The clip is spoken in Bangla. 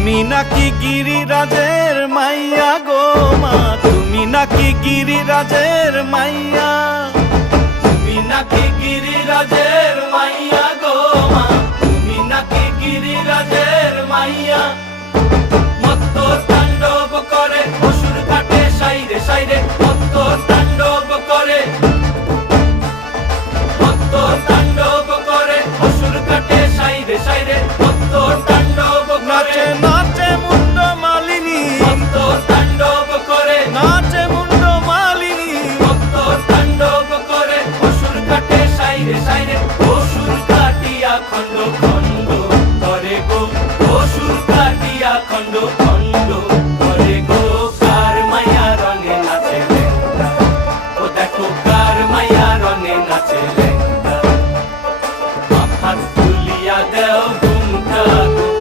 তুমি নাকি গিরিরাজের মাইয়া গো মা, তুমি নাকি গিরিরাজের মাইয়া, তুমি নাকি গিরিরাজের মাইয়া গো মা, তুমি নাকি গিরিরাজের মাইয়া। মত্ত তাণ্ডব করে অসুর কাটে সাইরে সাইরে, মত্ত তাণ্ডব করে, মত্ত তাণ্ডব করে অসুর কাটে সাইরে সাইরে, মত্ত তাণ্ডব করে। নাচে মুন্ড মালিনী, মত্ত তাণ্ডব করে, নাচে মুন্ড মালিনী, মত্ত তাণ্ডব করে অসুর কাটে সাইরে সাইরে, অসুর কাটিয়া খণ্ড খণ্ড করে গো, অসুর কাটিয়া খণ্ড।